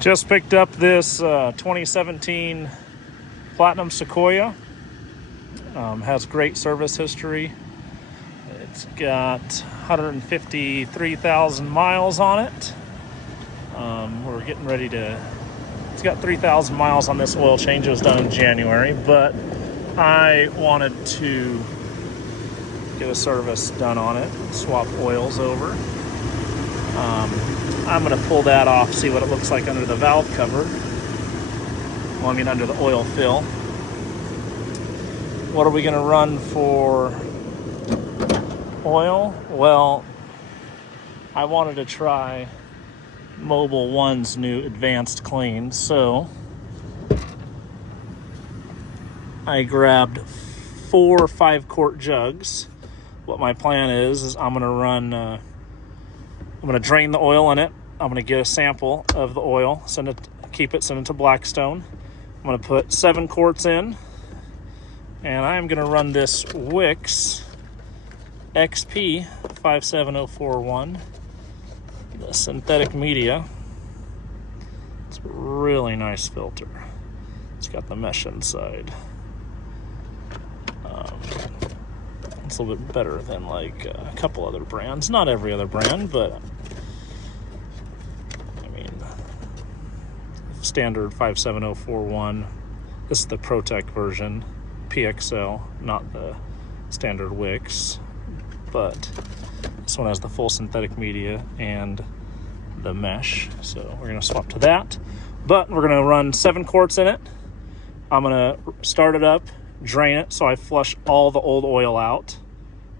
Just picked up this 2017 Platinum Sequoia. Has great service history. It's got 153,000 miles on it. We're getting ready to... It's got 3,000 miles on this oil change. It was done in January, but I wanted to get a service done on it, swap oils over. I'm going to pull that off, see what it looks like under the valve cover. Well, I mean under the oil fill. What are we going to run for oil? Well, I wanted to try Mobil 1's new advanced clean, so I grabbed 4 5-quart jugs. What my plan is I'm going to run... I'm going to drain the oil in it. I'm going to get a sample of the oil, send it to Blackstone. I'm going to put 7 quarts in, and I'm going to run this Wix XP 57041, the synthetic media. It's a really nice filter. It's got the mesh inside. It's a little bit better than like a couple other brands. Not every other brand, but I mean, standard 57041. This is the ProTech version, PXL, not the standard Wix. But this one has the full synthetic media and the mesh. So we're going to swap to that. But we're going to run 7 quarts in it. I'm going to start it up, drain it so I flush all the old oil out.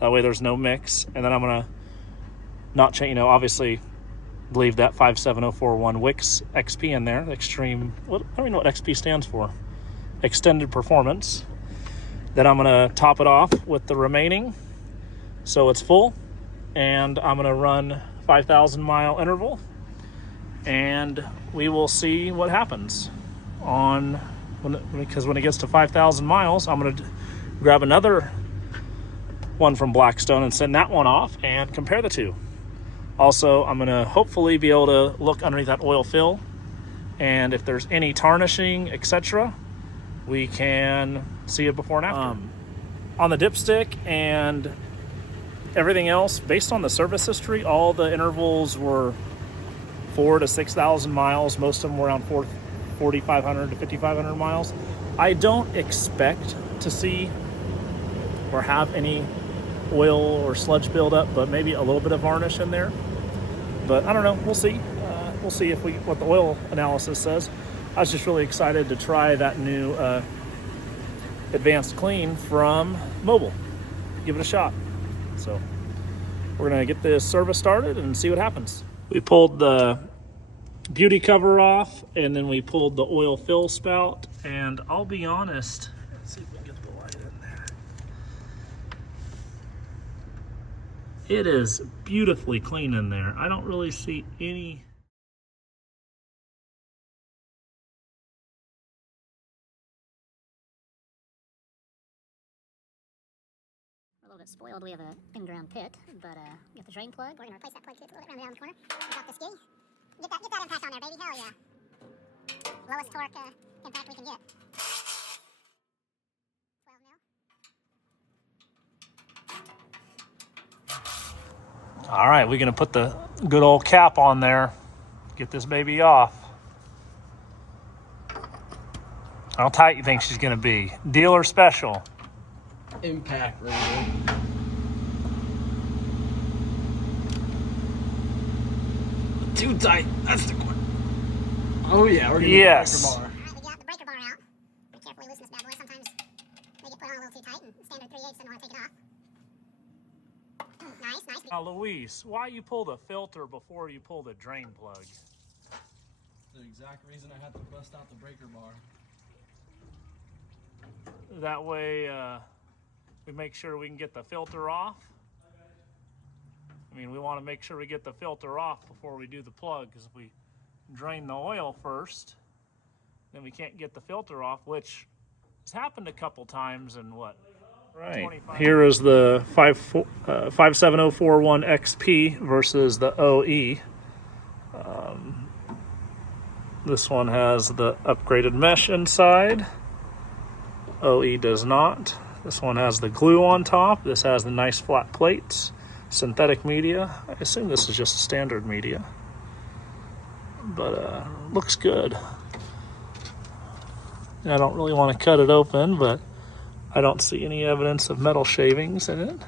That way there's no mix. And then I'm going to not change, obviously leave that 57041 Wix XP in there. Extreme, I don't even know what XP stands for. Extended performance. Then I'm going to top it off with the remaining so it's full. And I'm going to run 5,000 mile interval. And we will see what happens because when it gets to 5,000 miles, I'm going to grab another one from Blackstone and send that one off and compare the two. Also, I'm going to hopefully be able to look underneath that oil fill, and if there's any tarnishing, etc., we can see it before and after. On the dipstick and everything else, based on the service history, all the intervals were 4,000 to 6,000 miles. Most of them were around 4,500 to 5,500 miles. I don't expect to see or have any oil or sludge buildup, but maybe a little bit of varnish in there. But I don't know. We'll see. We'll see what the oil analysis says. I was just really excited to try that new advanced clean from Mobil. Give it a shot. So we're gonna get this service started and see what happens. We pulled the beauty cover off, and then we pulled the oil fill spout, and I'll be honest, let's see if we can get the light in there. It is beautifully clean in there. I don't really see any... A little bit spoiled. We have a in-ground pit, but we got the drain plug. We're going to replace that plug too. It's a little bit round down the corner. Drop the ski. Get that impact on there, baby. Hell yeah. Lowest torque impact we can get. 12 mil. All right, we're going to put the good old cap on there. Get this baby off. How tight you think she's going to be? Dealer special. Impact rating. Too tight. That's the one. Oh yeah, we're gonna yes. get the breaker bar. Alright, we got the breaker bar out. Be carefully loosen this bad boy. Sometimes they get put on a little too tight, and standard 3/8 doesn't want to take it off. Nice. Now, Luis, why you pull the filter before you pull the drain plug? The exact reason I had to bust out the breaker bar. That way, we make sure we can get the filter off. I mean, we want to make sure we get the filter off before we do the plug, because if we drain the oil first, then we can't get the filter off, which has happened a couple times in what? Right. Here is the 57041 XP versus the OE. This one has the upgraded mesh inside. OE does not. This one has the glue on top. This has the nice flat plates. Synthetic media. I assume this is just a standard media. But looks good. I don't really want to cut it open, but I don't see any evidence of metal shavings in it.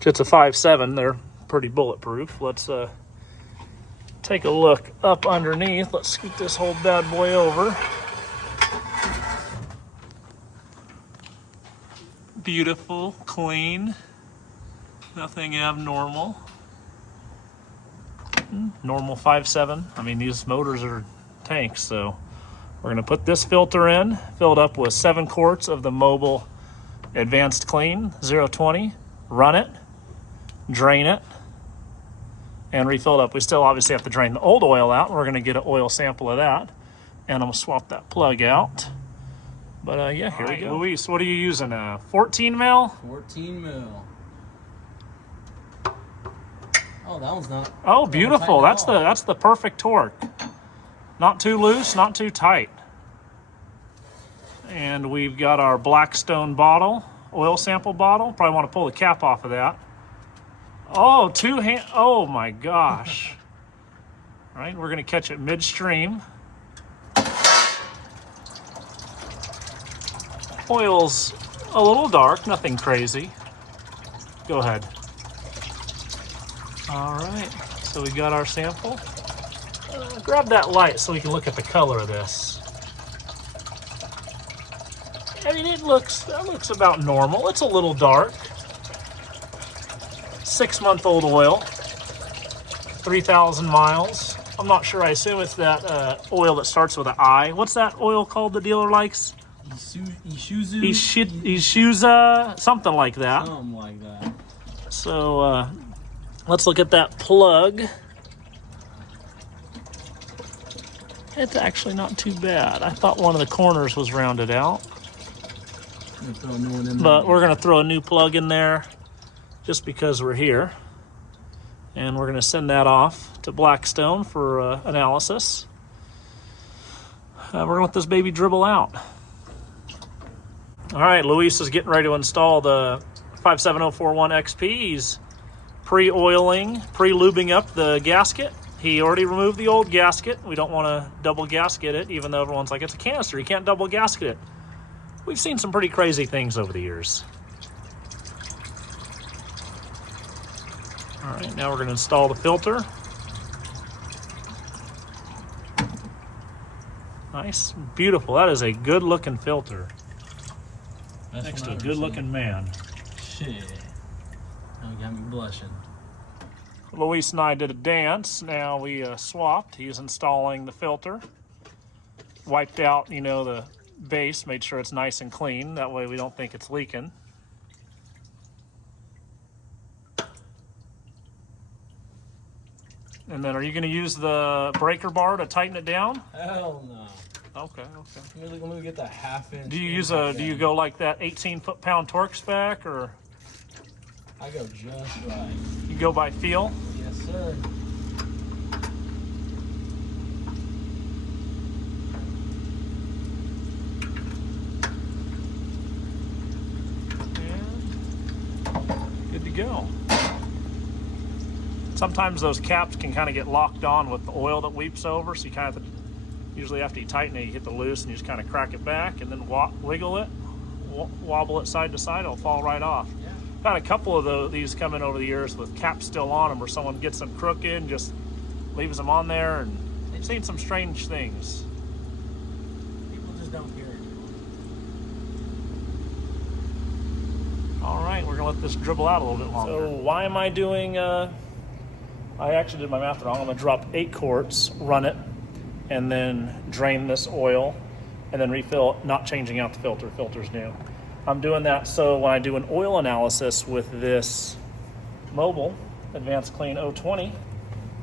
It's a 5.7. They're pretty bulletproof. Let's take a look up underneath. Let's scoot this whole bad boy over. Beautiful, clean, nothing abnormal. Normal 5.7. I mean, these motors are tanks, so we're gonna put this filter in, filled up with 7 quarts of the Mobil Advanced Clean 020, run it, drain it, and refill it up. We still obviously have to drain the old oil out. We're gonna get an oil sample of that, and I'm gonna swap that plug out. But yeah, here we go. Luis, what are you using? 14 mil? 14 mil. Oh, that one's not. Oh, beautiful. That's the perfect torque. Not too loose, not too tight. And we've got our Blackstone bottle, oil sample bottle. Probably want to pull the cap off of that. Oh, oh my gosh. All right, we're gonna catch it midstream. Oil's a little dark, nothing crazy. Go ahead. All right, so we got our sample. Grab that light so we can look at the color of this. I mean, that looks about normal. It's a little dark. 6-month-old oil, 3,000 miles. I'm not sure. I assume it's that oil that starts with an I. What's that oil called the dealer likes? Ishuza, something like that. Something like that. So let's look at that plug. It's actually not too bad. I thought one of the corners was rounded out. But we're gonna throw a new plug in there just because we're here. And we're gonna send that off to Blackstone for analysis. We're gonna let this baby dribble out. All right, Luis is getting ready to install the 57041 XP. He's pre-oiling, pre-lubing up the gasket. He already removed the old gasket. We don't want to double gasket it, even though everyone's like, it's a canister, you can't double gasket it. We've seen some pretty crazy things over the years. All right, now we're going to install the filter. Nice, beautiful. That is a good-looking filter. That's next to a good-looking man. Shit. Now you got me blushing. Luis and I did a dance. Now we swapped. He's installing the filter. Wiped out, you know, the base, made sure it's nice and clean. That way we don't think it's leaking. And then are you going to use the breaker bar to tighten it down? Hell no. Okay. Let me get the 1/2 inch. Do you go like that 18 foot-pound torque spec, or? I go just right. You go by feel? Yes, sir. And good to go. Sometimes those caps can kind of get locked on with the oil that weeps over, so you kind of usually after you tighten it, you hit the loose and you just kind of crack it back and then wiggle it, wobble it side to side, it'll fall right off. Yeah. I've had a couple of these come in over the years with caps still on them, where someone gets them crooked and just leaves them on there, and I've seen some strange things. People just don't care anymore. All right, we're gonna let this dribble out a little bit longer. So why am I doing, I actually did my math wrong. I'm gonna drop 8 quarts, run it, and then drain this oil, and then refill, not changing out the filter. Filter's new. I'm doing that so when I do an oil analysis with this Mobil Advanced Clean 020,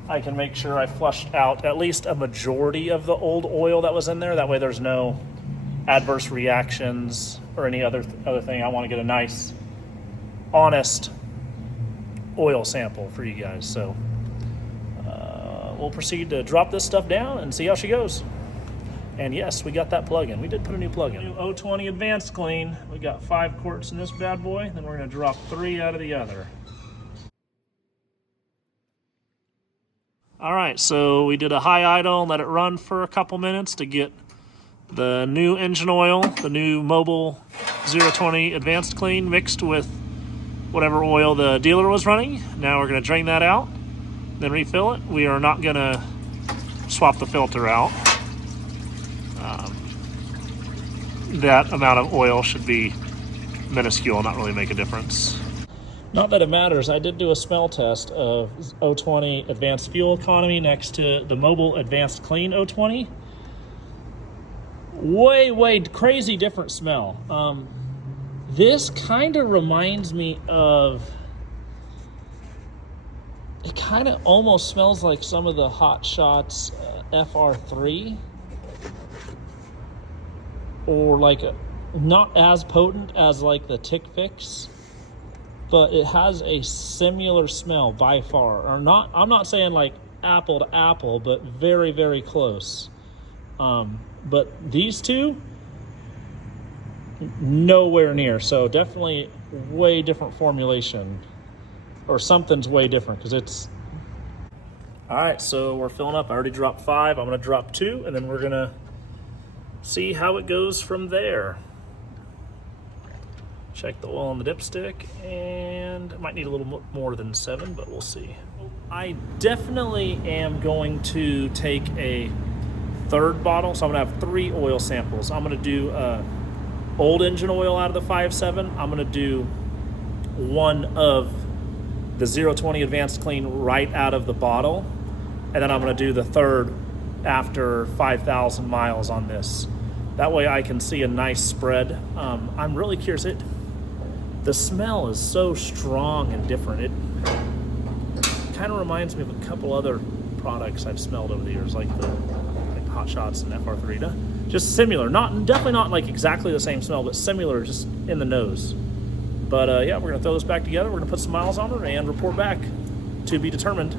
I can make sure I flushed out at least a majority of the old oil that was in there. That way there's no adverse reactions or any other thing. I want to get a nice, honest oil sample for you guys. So we'll proceed to drop this stuff down and see how she goes. And yes, we got that plug in. We did put a new plug in. New 020 Advanced Clean. We got 5 quarts in this bad boy. Then we're gonna drop 3 out of the other. All right, so we did a high idle and let it run for a couple minutes to get the new engine oil, the new Mobil 020 Advanced Clean mixed with whatever oil the dealer was running. Now we're gonna drain that out, then refill it. We are not gonna swap the filter out. That amount of oil should be minuscule, not really make a difference. Not that it matters. I did do a smell test of 020 Advanced Fuel Economy next to the Mobil Advanced Clean 020. Way crazy different smell. This kind of reminds me of, it kind of almost smells like some of the Hot Shots FR3, or like not as potent as like the Tick Fix, but it has a similar smell by far. Or not, I'm not saying like apple to apple, but very close. But these two, nowhere near. So definitely way different formulation, or something's way different, because it's... All right, so we're filling up. I already dropped 5. I'm gonna drop 2, and then we're gonna see how it goes from there. Check the oil on the dipstick, and it might need a little more than 7, but we'll see. I definitely am going to take a 3rd bottle, so I'm gonna have 3 oil samples. I'm gonna do old engine oil out of the 5.7. I'm gonna do 1 of the 020 Advanced Clean right out of the bottle, and then I'm gonna do the 3rd after 5,000 miles on this. That way I can see a nice spread. I'm really curious. The smell is so strong and different. It kind of reminds me of a couple other products I've smelled over the years, like Hot Shots and FR3. Just similar, definitely not like exactly the same smell, but similar, just in the nose. But yeah, we're gonna throw this back together. We're gonna put some miles on it and report back, to be determined.